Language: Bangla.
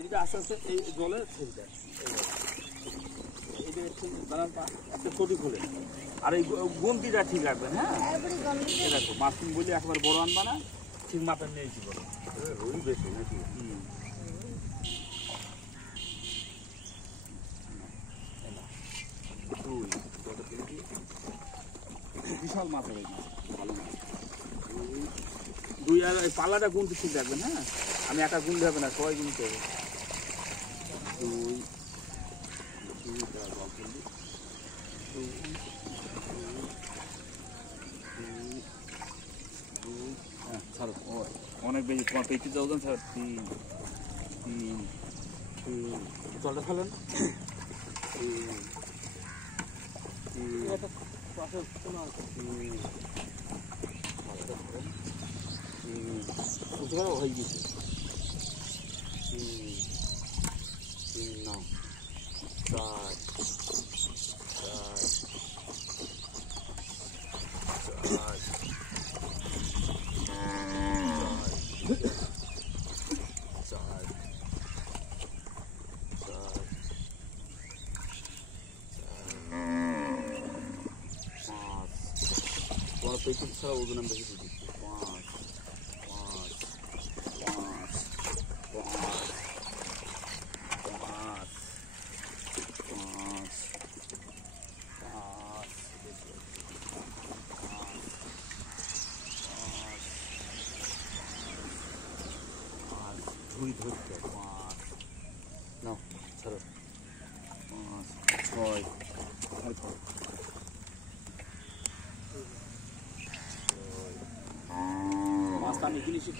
এদিকে আস্তে আস্তে এই জলে ছেড়ে দেয়, এইটা একটা ছবি খোলে। আর এই গন্তিটা ঠিক রাখবেন, হ্যাঁ দেখো মাছরুম বলি একবার বড় আনবা না, ঠিক মাপের নিয়েছি বলো রুই বেশি নাকি। বিশাল মাছ হবে, ভালো মাছ। দুই আর পাল্লাটা গুনতে ঠিক রাখবেন, হ্যাঁ আমি একা গুনতে হবে না, সবাই গুনতে হবে। ছাড়ো অনেক বেশি, তোমার পেয়েছি যাওয়া ছাড়। জলটা ফেলেন, হয়ে গেছে। তোমার পেছন ছাড়া ওজন আমি বেশি দিচ্ছি। 5 ধরতে 5 নাও ছাড়ো 5 6 মাছটা আমি জিনিসই